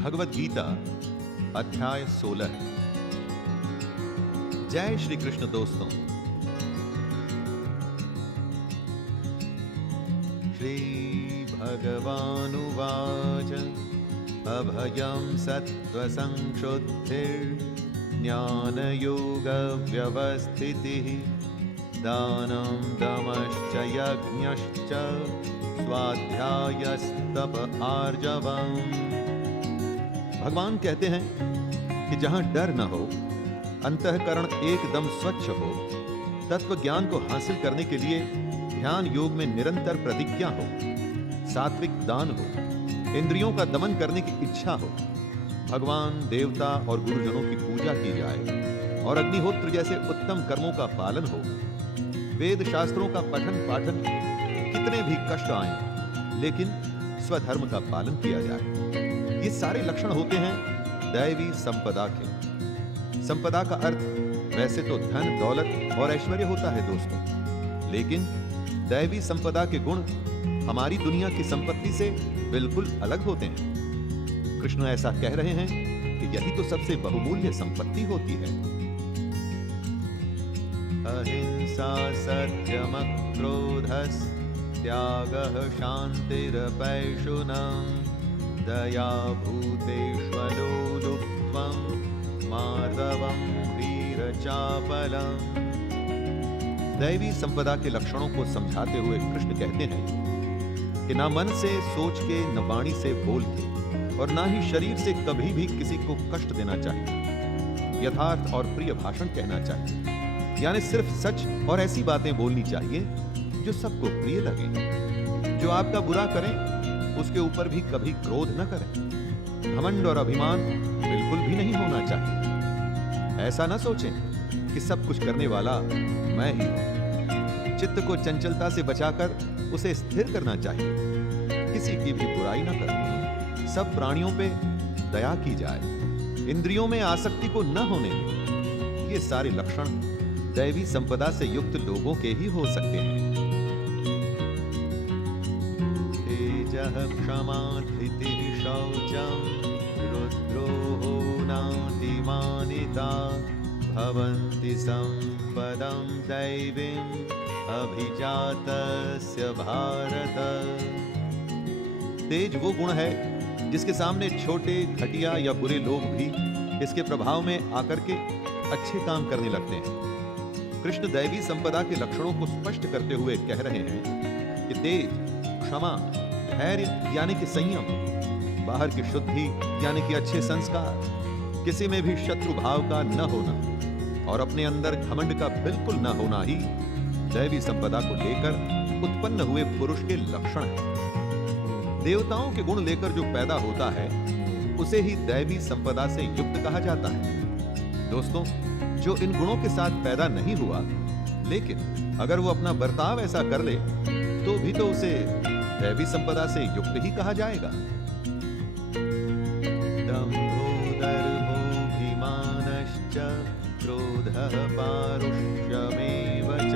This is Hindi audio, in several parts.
भगवत गीता अध्याय 16। जय श्री कृष्ण दोस्तों। श्री भगवानुवाच अभयं सत्त्वसंशुद्धिर्ज्ञानयोगव्यवस्थितिः दानं दमश्च यज्ञश्च स्वाध्यायस्तप आर्जवम्। भगवान कहते हैं कि जहां डर न हो, अंतःकरण एकदम स्वच्छ हो, तत्व ज्ञान को हासिल करने के लिए ध्यान योग में निरंतर प्रतिज्ञा हो, सात्विक दान हो, इंद्रियों का दमन करने की इच्छा हो, भगवान देवता और गुरुजनों की पूजा की जाए और अग्निहोत्र जैसे उत्तम कर्मों का पालन हो, वेद शास्त्रों का पठन पाठन, कितने भी कष्ट आए लेकिन स्वधर्म का पालन किया जाए। ये सारे लक्षण होते हैं दैवी संपदा के। संपदा का अर्थ वैसे तो धन दौलत और ऐश्वर्य होता है दोस्तों, लेकिन दैवी संपदा के गुण हमारी दुनिया की संपत्ति से बिल्कुल अलग होते हैं। कृष्ण ऐसा कह रहे हैं कि यही तो सबसे बहुमूल्य संपत्ति होती है। अहिंसा सत्यमक्रोधस् त्यागः शान्तिरपैशुनम् दया भूतेष्वलोलुप्त्वं मार्दवं वीरचापलम्। दैवी संपदा के लक्षणों को समझाते हुए कृष्ण कहते हैं कि ना मन से सोच के, न वाणी से बोल के और ना ही शरीर से कभी भी किसी को कष्ट देना चाहिए। यथार्थ और प्रिय भाषण कहना चाहिए, यानी सिर्फ सच और ऐसी बातें बोलनी चाहिए जो सबको प्रिय लगे। जो आपका बुरा करें उसके ऊपर भी कभी क्रोध न करें। घमंड और अभिमान बिल्कुल भी नहीं होना चाहिए। ऐसा न सोचें कि सब कुछ करने वाला मैं ही हूं। चित्त को चंचलता से बचाकर उसे स्थिर करना चाहिए। किसी की भी बुराई न करें। सब प्राणियों पे दया की जाए। इंद्रियों में आसक्ति को न होने दें। ये सारे लक्षण दैवी संपदा से युक्त लोगों के ही हो सकते हैं। तेजः क्षमा धृतिः शौचं रुद्रोहो नातिमानिता भवन्ति संपदं दैवीम् अभिजातस्य भारत। तेज वो गुण है जिसके सामने छोटे, घटिया या बुरे लोग भी इसके प्रभाव में आकर के अच्छे काम करने लगते हैं। कृष्ण दैवी संपदा के लक्षणों को स्पष्ट करते हुए कह रहे हैं कि तेज, क्षमा, धैर्य यानी कि संयम, बाहर की शुद्धि यानी कि अच्छे संस्कार, किसी में भी शत्रु भाव का न होना और अपने अंदर घमंड का बिल्कुल न होना ही दैवी संपदा को लेकर उत्पन्न हुए पुरुष के लक्षण हैं। देवताओं के गुण लेकर जो पैदा होता है उसे ही दैवी संपदा से युक्त कहा जाता है। दोस्तों, जो इन गुणों के साथ पैदा नहीं हुआ, लेकिन अगर वो अपना बर्ताव ऐसा कर ले तो भी तो उसे दैवी संपदा से युक्त ही कहा जाएगा। दम्भो दर्भोऽभिमानश्च क्रोधः पारुष्यमेव च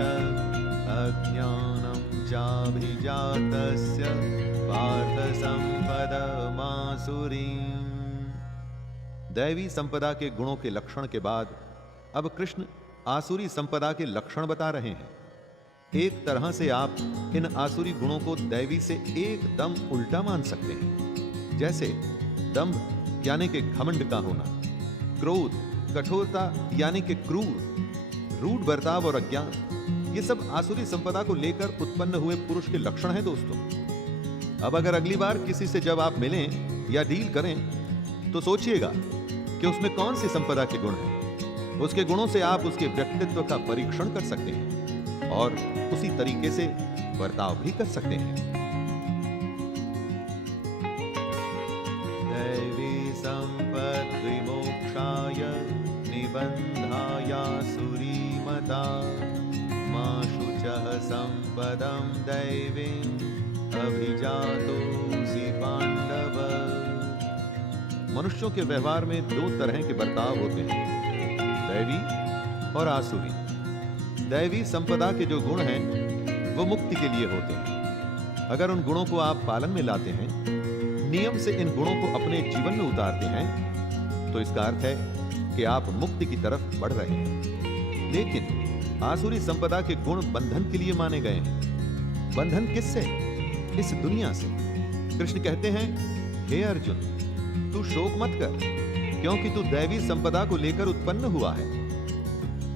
अज्ञानं चाभिजातस्य पार्थ सम्पदमासुरीम्। दैवी संपदा के गुणों के लक्षण के बाद अब कृष्ण आसुरी संपदा के लक्षण बता रहे हैं। एक तरह से आप इन आसुरी गुणों को दैवी से एकदम उल्टा मान सकते हैं। जैसे दंभ यानी कि घमंड का होना, क्रोध, कठोरता यानी कि क्रूर, रूढ़ बर्ताव और अज्ञान, ये सब आसुरी संपदा को लेकर उत्पन्न हुए पुरुष के लक्षण हैं दोस्तों। अब अगर अगली बार किसी से जब आप मिलें या डील करें तो सोचिएगा कि उसमें कौन सी संपदा के गुण हैं। उसके गुणों से आप उसके व्यक्तित्व का परीक्षण कर सकते हैं और उसी तरीके से बर्ताव भी कर सकते हैं। दैवी संपद्वि मोक्षाय निबन्धायासुरीमता मा शुचः संपदं दैवीम् अभिजातोऽसि पांडव। मनुष्यों के व्यवहार में दो तरह के बर्ताव होते हैं, दैवी और आसुरी। दैवी संपदा के जो गुण हैं वो मुक्ति के लिए होते हैं। अगर उन गुणों को आप पालन में लाते हैं, नियम से इन गुणों को अपने जीवन में उतारते हैं तो इसका अर्थ है कि आप मुक्ति की तरफ बढ़ रहे हैं। लेकिन आसुरी संपदा के गुण बंधन के लिए माने गए हैं। बंधन किससे? इस दुनिया से। कृष्ण कहते हैं, हे अर्जुन, तू शोक मत कर, क्योंकि तू दैवी संपदा को लेकर उत्पन्न हुआ है।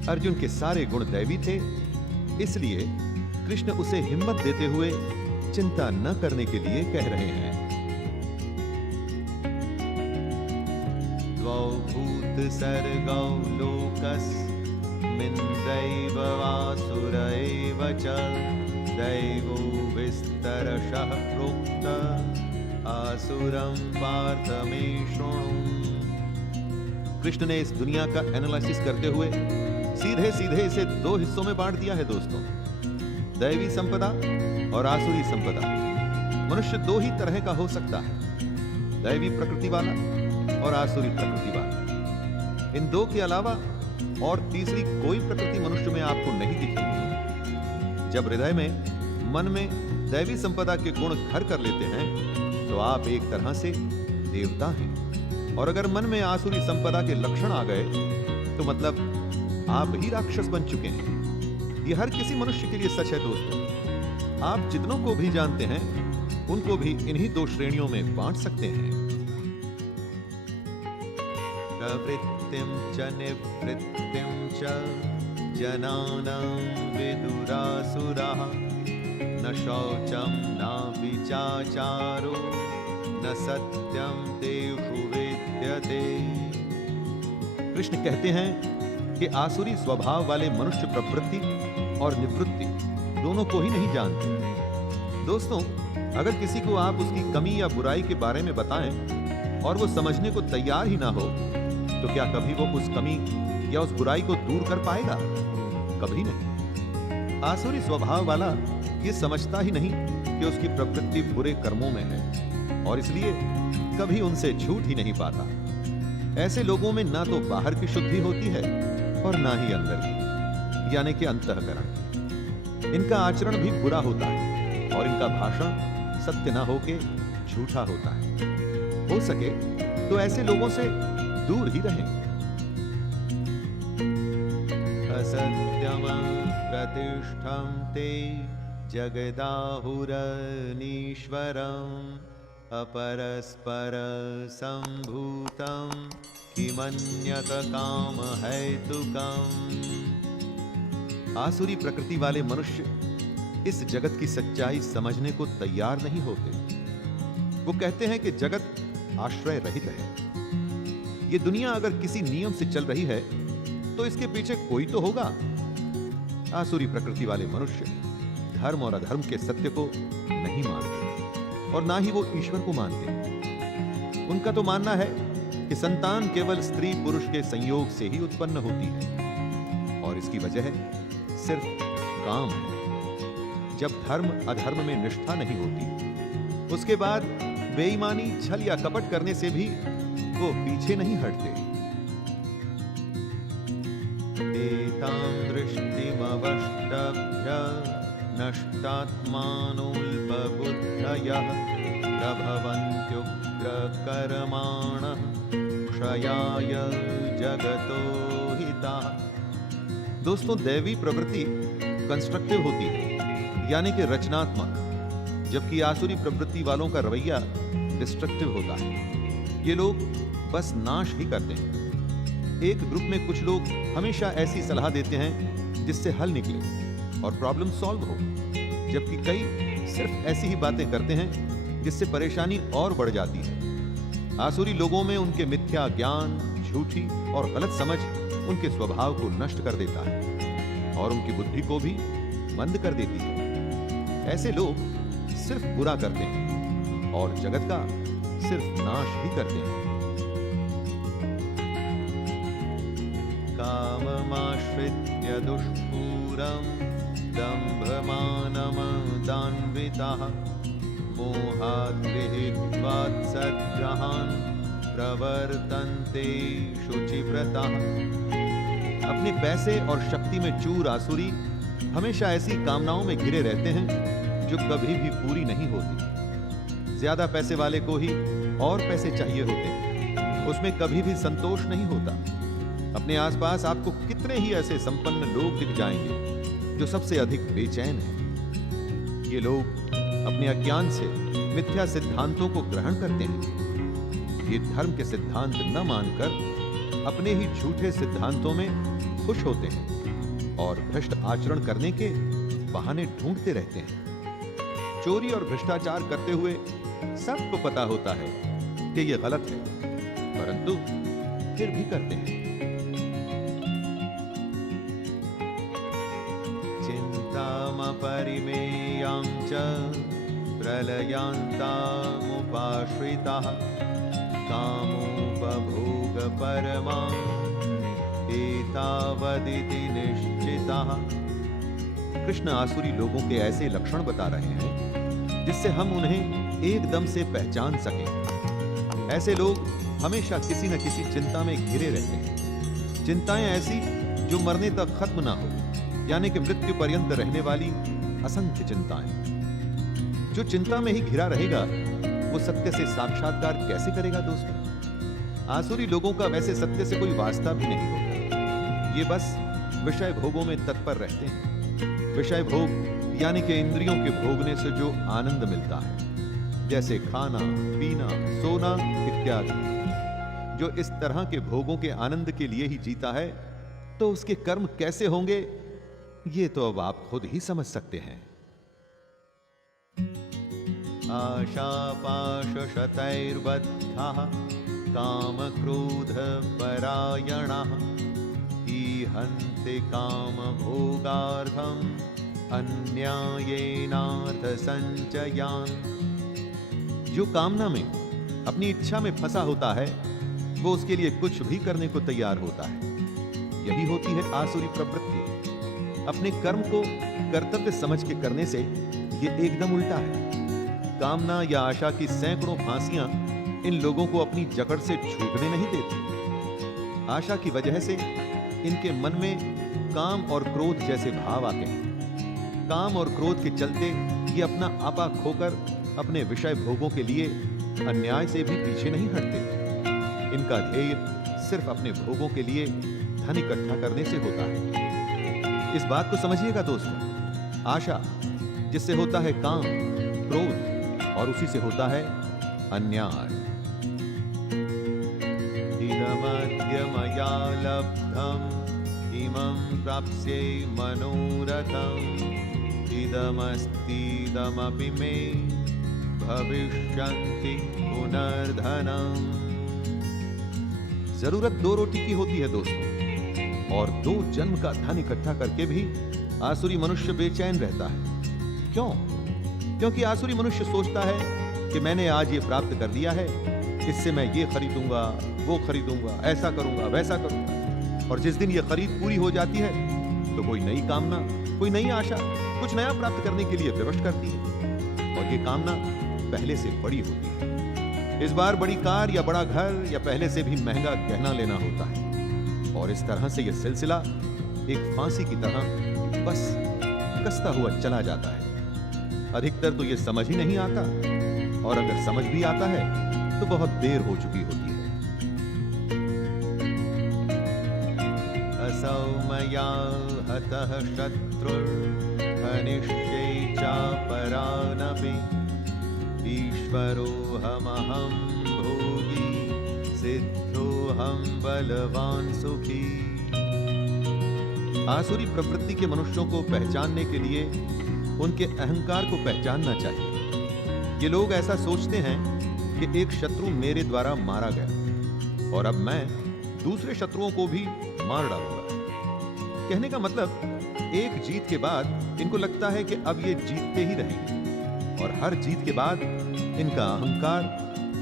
अर्जुन के सारे गुण दैवी थे, इसलिए कृष्ण उसे हिम्मत देते हुए चिंता न करने के लिए कह रहे हैं। द्वौ भूत सर्गौ लोकस्मिन् दैव वासुर एव च दैवो विस्तरशः प्रोक्त आसुरं पार्थ मे शृणु। कृष्ण ने इस दुनिया का एनालिसिस करते हुए सीधे सीधे इसे दो हिस्सों में बांट दिया है दोस्तों, दैवी संपदा और आसुरी संपदा। मनुष्य दो ही तरह का हो सकता है, दैवी प्रकृति वाला और आसुरी प्रकृति वाला। इन दो के अलावा और तीसरी कोई प्रकृति मनुष्य में आपको नहीं दिखेगी। जब हृदय में, मन में दैवी संपदा के गुण घर कर लेते हैं तो आप एक तरह से देवता हैं, और अगर मन में आसुरी संपदा के लक्षण आ गए तो मतलब आप ही राक्षस बन चुके हैं। यह हर किसी मनुष्य के लिए सच है दोस्तों। आप जितनों को भी जानते हैं उनको भी इन्हीं दो श्रेणियों में बांट सकते हैं। प्रवृत्तिं च निवृत्तिं च जनानां विदुरासुराः न शौचं नापि चाचारो न सत्यं तेषु विद्यते। कृष्ण कहते हैं कि आसुरी स्वभाव वाले मनुष्य प्रवृत्ति और निवृत्ति दोनों को ही नहीं जानते। दोस्तों, अगर किसी को आप उसकी कमी या बुराई के बारे में बताएं और वो समझने को तैयार ही ना हो, तो क्या कभी वो उस कमी या उस बुराई को दूर कर पाएगा? कभी नहीं। आसुरी स्वभाव वाला ये समझता ही नहीं कि उसकी प्रवृत्ति बुरे कर्मों में है, और इसलिए कभी उनसे छूट ही नहीं पाता। ऐसे लोगों में ना तो बाहर की शुद्धि होती है और ना ही अंदर की, यानी कि अंतःकरण। इनका आचरण भी बुरा होता है और इनका भाषण सत्य ना होके झूठा होता है। हो सके तो ऐसे लोगों से दूर ही रहें। असत्यम प्रतिष्ठं ते जगदाहुरनीश्वरम् अपरस्पर संभूतं किमन्यत काम हेतुकम्। आसुरी प्रकृति वाले मनुष्य इस जगत की सच्चाई समझने को तैयार नहीं होते। वो कहते हैं कि जगत आश्रय रहित है। ये दुनिया अगर किसी नियम से चल रही है तो इसके पीछे कोई तो होगा। आसुरी प्रकृति वाले मनुष्य धर्म और अधर्म के सत्य को नहीं मानते और ना ही वो ईश्वर को मानते। उनका तो मानना है कि संतान केवल स्त्री पुरुष के संयोग से ही उत्पन्न होती है और इसकी वजह सिर्फ काम है। जब धर्म अधर्म में निष्ठा नहीं होती, उसके बाद बेईमानी, छल या कपट करने से भी वो पीछे नहीं हटते। एतां दृष्टिमवष्टभ्य नष्टात्मानोऽल्पबुद्धयः प्रभवन्त्युग्रकर्माणः क्षयाय जगतो हिताः। दोस्तों, दैवी प्रवृत्ति कंस्ट्रक्टिव होती है, यानी कि रचनात्मक, जबकि आसुरी प्रवृत्ति वालों का रवैया डिस्ट्रक्टिव होता है। ये लोग बस नाश ही करते हैं। एक ग्रुप में कुछ लोग हमेशा ऐसी सलाह देते हैं जिससे हल निकले और प्रॉब्लम सॉल्व हो, जबकि कई सिर्फ ऐसी ही बातें करते हैं जिससे परेशानी और बढ़ जाती है। आसुरी लोगों में उनके मिथ्या ज्ञान, झूठी और गलत समझ उनके स्वभाव को नष्ट कर देता है और उनकी बुद्धि को भी मंद कर देती है। ऐसे लोग सिर्फ बुरा करते हैं और जगत का सिर्फ नाश ही करते हैं। काममाश्रित्य दुष्पूरं दम्भमानमदान्विताः मोहात् गृहीत्वात् सद्ग्रहान् प्रवर्तन्ते शुचिव्रताः। अपने पैसे और शक्ति में चूर आसुरी हमेशा ऐसी कामनाओं में घिरे रहते हैं जो कभी भी पूरी नहीं होती। ज्यादा पैसे वाले को ही और पैसे चाहिए होते हैं, उसमें कभी भी संतोष नहीं होता। अपने आसपास आपको कितने ही ऐसे संपन्न लोग दिख जाएंगे जो सबसे अधिक बेचैन हैं। ये लोग अपने अज्ञान से मिथ्या सिद्धांतों को ग्रहण करते हैं। ये धर्म के सिद्धांत न मानकर अपने ही झूठे सिद्धांतों में खुश होते हैं और भ्रष्ट आचरण करने के बहाने ढूंढते रहते हैं। चोरी और भ्रष्टाचार करते हुए सबको पता होता है कि यह गलत है, परंतु फिर भी करते हैं। चिंतामपरिमेयां च प्रलयान्तामुपाश्रिताः कामोपभोगपरमां एतावदिति निश्चिताः। कृष्ण आसुरी लोगों के ऐसे लक्षण बता रहे हैं जिससे हम उन्हें एकदम से पहचान सकें। ऐसे लोग हमेशा किसी न किसी चिंता में घिरे रहते हैं। चिंताएं ऐसी जो मरने तक खत्म ना हो, यानी कि मृत्यु पर्यंत रहने वाली असंख्य चिंताएं। जो चिंता में ही घिरा रहेगा वो सत्य से साक्षात्कार कैसे करेगा दोस्तों? आसुरी लोगों का वैसे सत्य से कोई वास्ता भी नहीं होता। ये बस विषय भोगों में तत्पर रहते हैं। विषय भोग यानी कि इंद्रियों के भोगने से जो आनंद मिलता है, जैसे खाना, पीना, सोना इत्यादि। जो इस तरह के भोगों के आनंद के लिए ही जीता है, तो उसके कर्म कैसे होंगे ये तो अब आप खुद ही समझ सकते हैं। आशापाशशतैर्बद्धाः कामक्रोधपरायणाः ईहन्ति कामभोगार्थम् अन्यायेनार्थसञ्चयान्। जो कामना में, अपनी इच्छा में फंसा होता है, वो उसके लिए कुछ भी करने को तैयार होता है। यही होती है आसुरी प्रवृत्ति। अपने कर्म को कर्तव्य समझ के करने से ये एकदम उल्टा है। कामना या आशा की सैकड़ों फांसियां इन लोगों को अपनी जकड़ से छूटने नहीं देती। आशा की वजह से इनके मन में काम और क्रोध जैसे भाव आते हैं। काम और क्रोध के चलते ये अपना आपा खोकर अपने विषय भोगों के लिए अन्याय से भी पीछे नहीं हटते। इनका ध्येय सिर्फ अपने भोगों के लिए धन इकट्ठा करने से होता है। इस बात को समझिएगा दोस्तों। आशा जिससे होता है काम, क्रोध, और उसी से होता है अन्याय। इदमद्य मया लब्धम् इमं प्राप्स्ये मनोरथम् इदमस्तीदमपि मे भविष्यन्ति पुनर्धनम्। जरूरत 2 रोटी की होती है दोस्तों, और 2 जन्म का धन इकट्ठा करके भी आसुरी मनुष्य बेचैन रहता है। क्यों? क्योंकि आसुरी मनुष्य सोचता है कि मैंने आज ये प्राप्त कर लिया है, इससे मैं ये खरीदूंगा, वो खरीदूंगा, ऐसा करूंगा, वैसा करूंगा। और जिस दिन ये खरीद पूरी हो जाती है तो कोई नई कामना, कोई नई आशा, कुछ नया प्राप्त करने के लिए विवश करती है, और ये कामना पहले से बड़ी होती है। इस बार बड़ी कार या बड़ा घर या पहले से भी महंगा गहना लेना होता है, और इस तरह से यह सिलसिला एक फांसी की तरह बस कसता हुआ चला जाता है। अधिकतर तो यह समझ ही नहीं आता, और अगर समझ भी आता है तो बहुत देर हो चुकी होती है। असौ मया हतः शत्रुर्हनिष्ये चापरानपि ईश्वरोऽहमहं भोगी सिद्धोऽहं बलवान सुखी। आसुरी प्रवृत्ति के मनुष्यों को पहचानने के लिए उनके अहंकार को पहचानना चाहिए। ये लोग ऐसा सोचते हैं कि एक शत्रु मेरे द्वारा मारा गया और अब मैं दूसरे शत्रुओं को भी मार डालूंगा। कहने का मतलब, एक जीत के बाद इनको लगता है कि अब ये जीतते ही रहेंगे, और हर जीत के बाद इनका अहंकार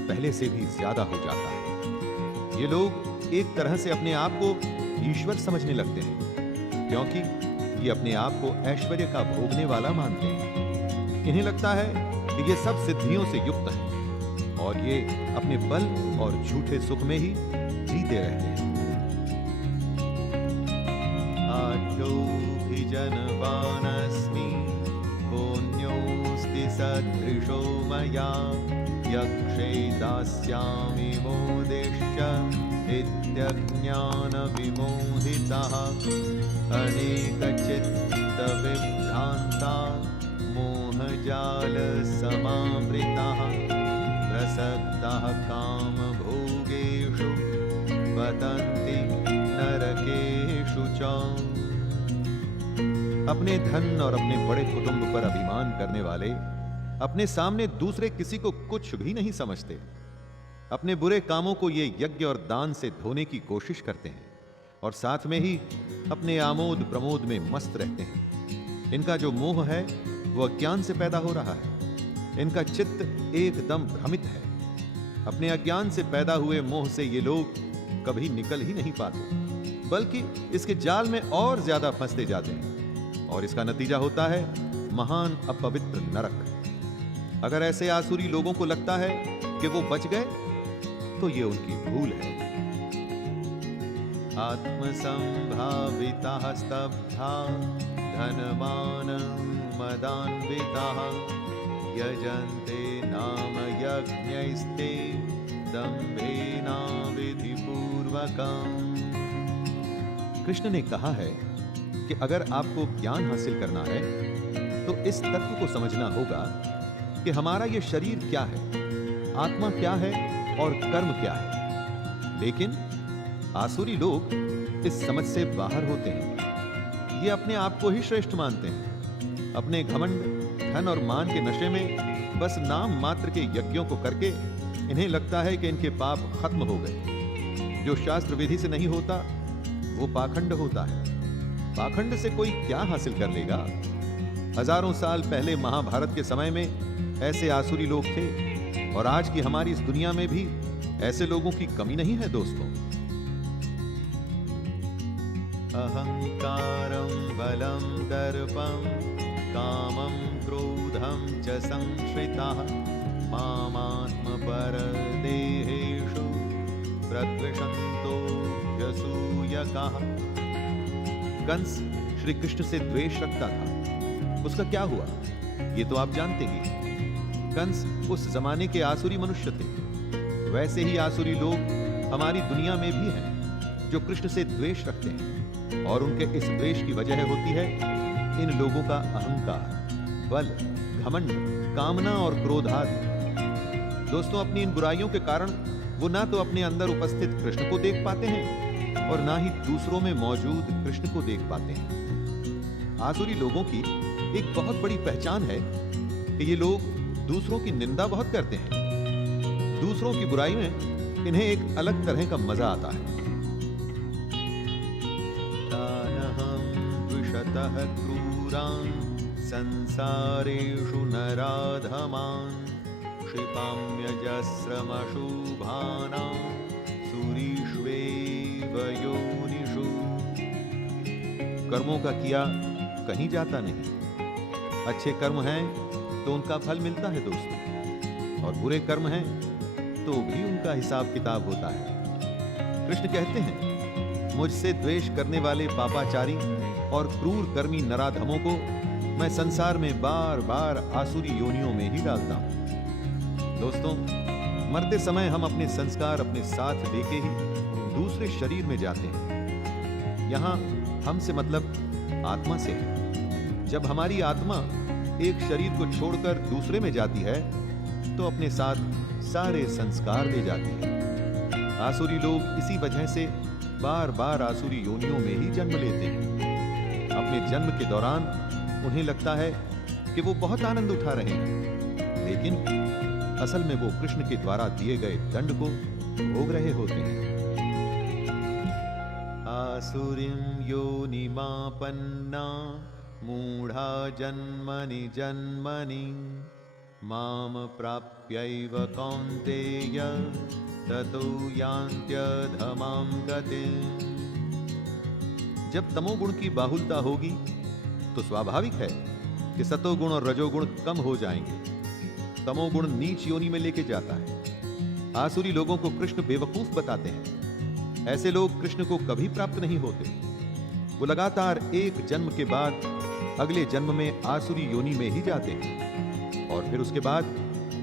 पहले से भी ज्यादा हो जाता है। ये लोग एक तरह से अपने आप को ईश्वर समझने लगते हैं, क्योंकि ये अपने आप को ऐश्वर्य का भोगने वाला मानते हैं। इन्हें लगता है कि ये सब सिद्धियों से युक्त हैं और ये अपने बल और झूठे सुख में ही जीते रहते हैं। आढ्योऽभिजनवानस्मि पुण्योऽस्ति सदृशो मया यक्षे दास्यामि मोदिष्य इत्यज्ञानविमोहिताः अनेकचित्तविभ्रान्ता मोहजालसमावृताः प्रसक्ताः कामभोगेषु पतन्ति नरकेषु च। अपने धन और अपने बड़े कुटुंब पर अभिमान करने वाले अपने सामने दूसरे किसी को कुछ भी नहीं समझते। अपने बुरे कामों को ये यज्ञ और दान से धोने की कोशिश करते हैं और साथ में ही अपने आमोद प्रमोद में मस्त रहते हैं। इनका जो मोह है वो अज्ञान से पैदा हो रहा है। इनका चित्त एकदम भ्रमित है। अपने अज्ञान से पैदा हुए मोह से ये लोग कभी निकल ही नहीं पाते, बल्कि इसके जाल में और ज्यादा फंसते जाते हैं और इसका नतीजा होता है महान अपवित्र नरक। अगर ऐसे आसुरी लोगों को लगता है कि वो बच गए तो ये उनकी भूल है। आत्मसंभाविताः स्तब्धा धनवानं मदान्विताः यजन्ते नाम यज्ञैस्ते दम्भेनाविधिपूर्वकम्। कृष्ण ने कहा है कि अगर आपको ज्ञान हासिल करना है तो इस तत्व को समझना होगा कि हमारा ये शरीर क्या है, आत्मा क्या है और कर्म क्या है। लेकिन आसुरी लोग इस समझ से बाहर होते हैं। ये अपने आप को ही श्रेष्ठ मानते हैं। अपने घमंड, धन और मान के नशे में बस नाम मात्र के यज्ञों को करके इन्हें लगता है कि इनके पाप खत्म हो गए। जो शास्त्र विधि से नहीं होता वो पाखंड होता है। पाखंड से कोई क्या हासिल कर लेगा। हजारों साल पहले महाभारत के समय में ऐसे आसुरी लोग थे और आज की हमारी इस दुनिया में भी ऐसे लोगों की कमी नहीं है दोस्तों। अहंकारं बलं दर्पं कामं क्रोधं च संश्रिताः मामात्मपरदेहेषु प्रद्विषन्तोऽभ्यसूयकाः। कंस श्री कृष्ण से द्वेष रखता था, उसका क्या हुआ ये तो आप जानते ही। कंस उस जमाने के आसुरी मनुष्य थे। वैसे ही आसुरी लोग हमारी दुनिया में भी हैं जो कृष्ण से द्वेष रखते हैं और उनके इस द्वेष की वजह होती है इन लोगों का अहंकार, बल, घमंड, कामना और क्रोध आदि। दोस्तों, अपनी इन बुराइयों के कारण वो ना तो अपने अंदर उपस्थित कृष्ण को देख पाते हैं और ना ही दूसरों में मौजूद कृष्ण को देख पाते हैं। आसुरी लोगों की एक बहुत बड़ी पहचान है कि ये लोग दूसरों की निंदा बहुत करते हैं। दूसरों की बुराई में इन्हें एक अलग तरह का मजा आता है। तानहं द्विषतः क्रूरान् संसारेषु नराधमान् क्षिपाम्यजस्रमशुभानां सुरीष्वेव योनिषु। कर्मों का किया कहीं जाता नहीं। अच्छे कर्म हैं तो उनका फल मिलता है दोस्तों, और बुरे कर्म हैं तो भी उनका हिसाब किताब होता है। कृष्ण कहते हैं, मुझसे द्वेष करने वाले पापाचारी और क्रूर कर्मी नराधमों को मैं संसार में बार बार आसुरी योनियों में ही डालता हूं। दोस्तों, मरते समय हम अपने संस्कार अपने साथ लेके ही दूसरे शरीर में जाते हैं। यहां हम से मतलब आत्मा से है। जब हमारी आत्मा एक शरीर को छोड़कर दूसरे में जाती है तो अपने साथ सारे संस्कार ले जाती है। आसुरी लोग इसी वजह से बार बार आसुरी योनियों में ही जन्म लेते हैं। अपने जन्म के दौरान उन्हें लगता है कि वो बहुत आनंद उठा रहे हैं, लेकिन असल में वो कृष्ण के द्वारा दिए गए दंड को भोग रहे होते हैं। आसुरीं योनिमापन्ना मूढ़ा जन्मनि जन्मनि माम प्राप्यैव कौन्तेय ततो यान्त्यधमां गतिम्। जब तमोगुण की बाहुलता होगी तो स्वाभाविक है कि सतोगुण और रजोगुण कम हो जाएंगे। तमोगुण नीच योनि में लेके जाता है। आसुरी लोगों को कृष्ण बेवकूफ बताते हैं। ऐसे लोग कृष्ण को कभी प्राप्त नहीं होते। वो लगातार एक जन्म के बाद अगले जन्म में आसुरी योनि में ही जाते हैं और फिर उसके बाद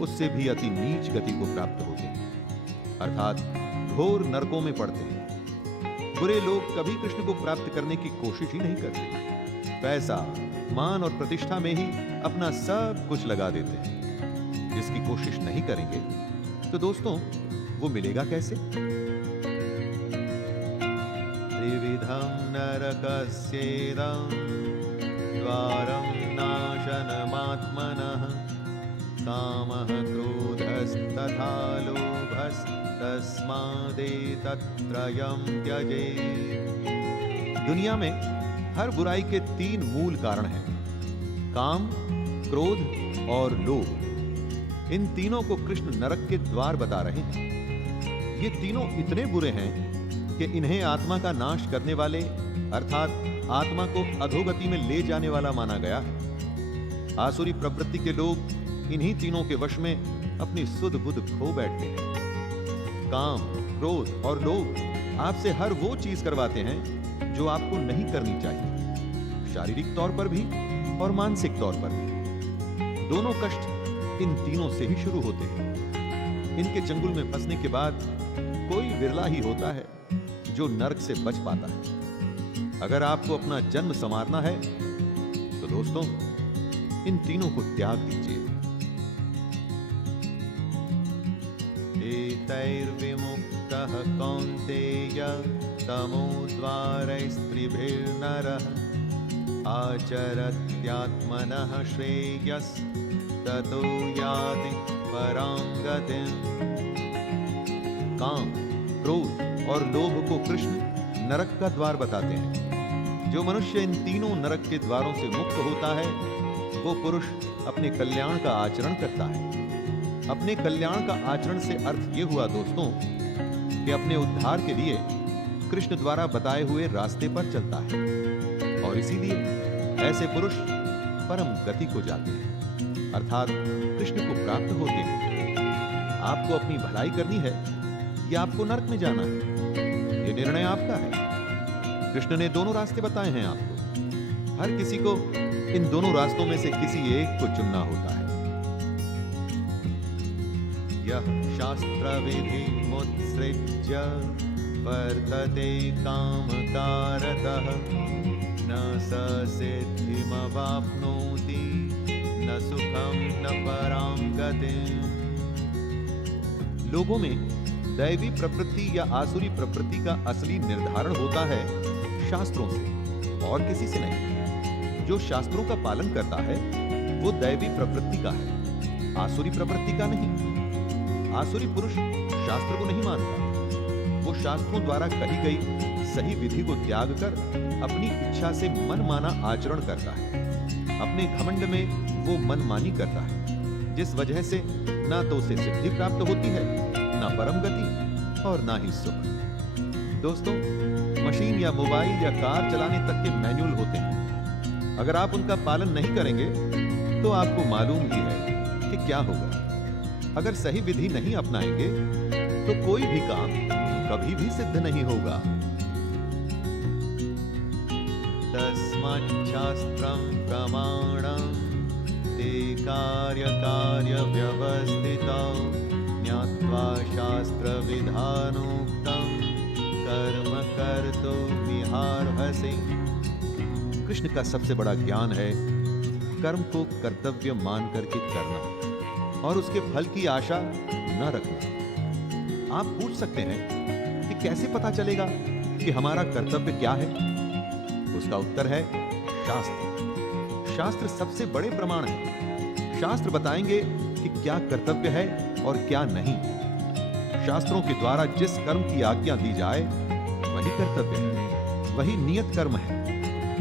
उससे भी अति नीच गति को प्राप्त होते हैं, अर्थात घोर नरकों में पड़ते हैं। बुरे लोग कभी कृष्ण को प्राप्त करने की कोशिश ही नहीं करते। पैसा, मान और प्रतिष्ठा में ही अपना सब कुछ लगा देते हैं। जिसकी कोशिश नहीं करेंगे तो दोस्तों वो मिलेगा कैसे? त्रिविधं नरकस्येदं द्वारं नाशनमात्मनः कामः क्रोधस्तथा लोभस्तस्मादेतत्त्रयं त्यजेत्। दुनिया में हर बुराई के 3 मूल कारण हैं, काम, क्रोध और लोभ। इन तीनों को कृष्ण नरक के द्वार बता रहे हैं। ये तीनों इतने बुरे हैं कि इन्हें आत्मा का नाश करने वाले अर्थात आत्मा को अधोगति में ले जाने वाला माना गया है। आसुरी प्रवृत्ति के लोग इन्हीं तीनों के वश में अपनी सुध बुध खो बैठते हैं। काम, क्रोध और लोभ आपसे हर वो चीज करवाते हैं जो आपको नहीं करनी चाहिए, शारीरिक तौर पर भी और मानसिक तौर पर भी। दोनों कष्ट इन तीनों से ही शुरू होते हैं। इनके चंगुल में फंसने के बाद कोई विरला ही होता है जो नरक से बच पाता है। अगर आपको अपना जन्म संवारना है तो दोस्तों इन तीनों को त्याग दीजिए। एतैर्विमुक्तः कौन्तेय तमोद्वारैस्त्रिभिर्नरः आचरत्यात्मनः श्रेयस्ततो याति परां गतिम्। काम, क्रोध और लोभ को कृष्ण नरक का द्वार बताते हैं। जो मनुष्य इन तीनों नरक के द्वारों से मुक्त होता है वो पुरुष अपने कल्याण का आचरण करता है। अपने कल्याण का आचरण से अर्थ ये हुआ दोस्तों कि अपने उद्धार के लिए कृष्ण द्वारा बताए हुए रास्ते पर चलता है, और इसीलिए ऐसे पुरुष परम गति को जाते हैं, अर्थात कृष्ण को प्राप्त होते हैं। आपको अपनी भलाई करनी है या आपको नरक में जाना है, ये निर्णय आपका है। कृष्ण ने दोनों रास्ते बताए हैं आपको। हर किसी को इन दोनों रास्तों में से किसी एक को चुनना होता है। यह शास्त्र विधि मुत्सृज्य वर्तते कामकारतः न स सिद्धिमवाप्नोति न सुखं न परां गतिम्। लोगों में दैवी प्रवृत्ति या आसुरी प्रवृत्ति का असली निर्धारण होता है शास्त्रों से और किसी से नहीं। जो शास्त्रों का पालन करता है वो दैवी प्रवृत्ति का है, आसुरी प्रवृत्ति का नहीं। आसुरी पुरुष शास्त्र को नहीं मानता। वो शास्त्रों द्वारा कही गई सही विधि को त्याग कर अपनी इच्छा से मनमाना आचरण करता है। अपने घमंड में वो मनमानी करता है, जिस वजह से ना तो उसे सिद्धि प्राप्त होती है, ना परम गति और ना ही सुख। दोस्तों, मशीन या मोबाइल या कार चलाने तक के मैनुअल होते हैं। अगर आप उनका पालन नहीं करेंगे तो आपको मालूम ही है कि क्या होगा। अगर सही विधि नहीं अपनाएंगे तो कोई भी काम कभी भी सिद्ध नहीं होगा। तस्माच्छास्त्रं प्रमाणं ते कार्य व्यवस्थितौ ज्ञात्वा शास्त्र विधानोक्तं कर्म कर्तुमिहार्हसि। कृष्ण का सबसे बड़ा ज्ञान है कर्म को कर्तव्य मान करके करना और उसके फल की आशा न रखना। आप पूछ सकते हैं कि कैसे पता चलेगा कि हमारा कर्तव्य क्या है? उसका उत्तर है शास्त्र। शास्त्र सबसे बड़े प्रमाण है। शास्त्र बताएंगे कि क्या कर्तव्य है और क्या नहीं। शास्त्रों के द्वारा जिस कर्म की आज्ञा दी जाए वही कर्तव्य है, वही नियत कर्म है।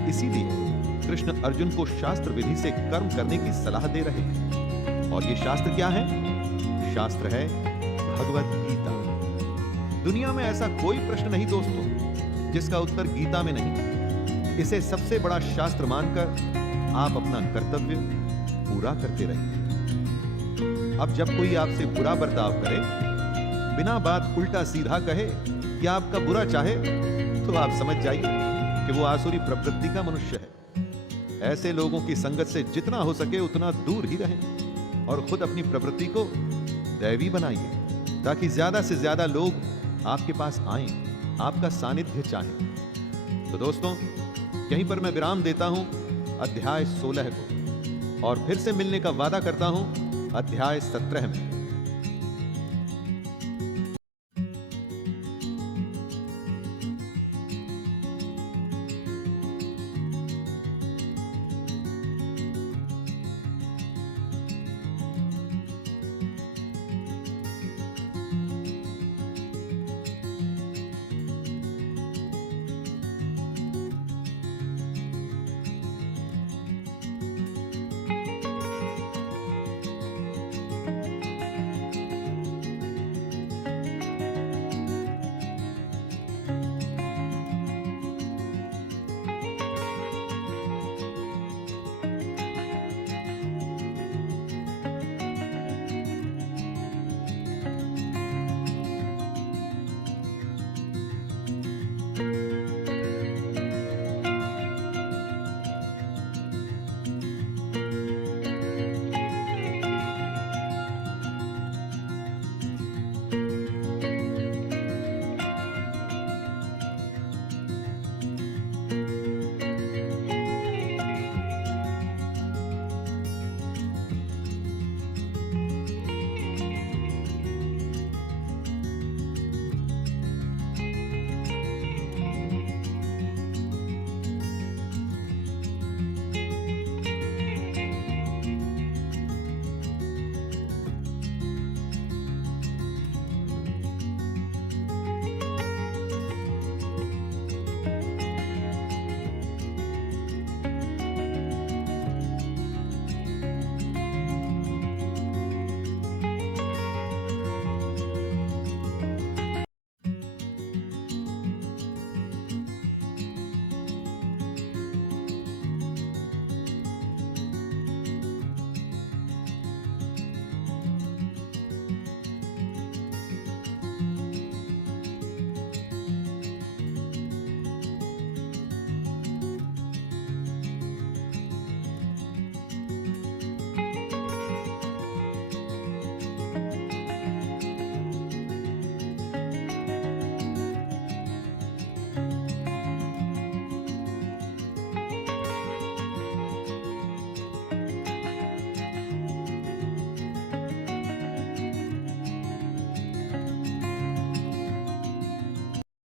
इसीलिए कृष्ण अर्जुन को शास्त्र विधि से कर्म करने की सलाह दे रहे हैं। और ये शास्त्र क्या है? शास्त्र है भगवत गीता। दुनिया में ऐसा कोई प्रश्न नहीं दोस्तों जिसका उत्तर गीता में नहीं। इसे सबसे बड़ा शास्त्र मानकर आप अपना कर्तव्य पूरा करते रहिए। अब जब कोई आपसे बुरा बर्ताव करे, बिना बात उल्टा सीधा कहे या आपका बुरा चाहे, तो आप समझ जाइए कि वो आसुरी प्रवृत्ति का मनुष्य है। ऐसे लोगों की संगत से जितना हो सके उतना दूर ही रहें। और खुद अपनी प्रवृत्ति को दैवी बनाइए, ताकि ज्यादा से ज्यादा लोग आपके पास आएं, आपका सानिध्य चाहें। तो दोस्तों, यहीं पर मैं विराम देता हूं अध्याय 16 को, और फिर से मिलने का वादा करता हूं अध्याय 17 में।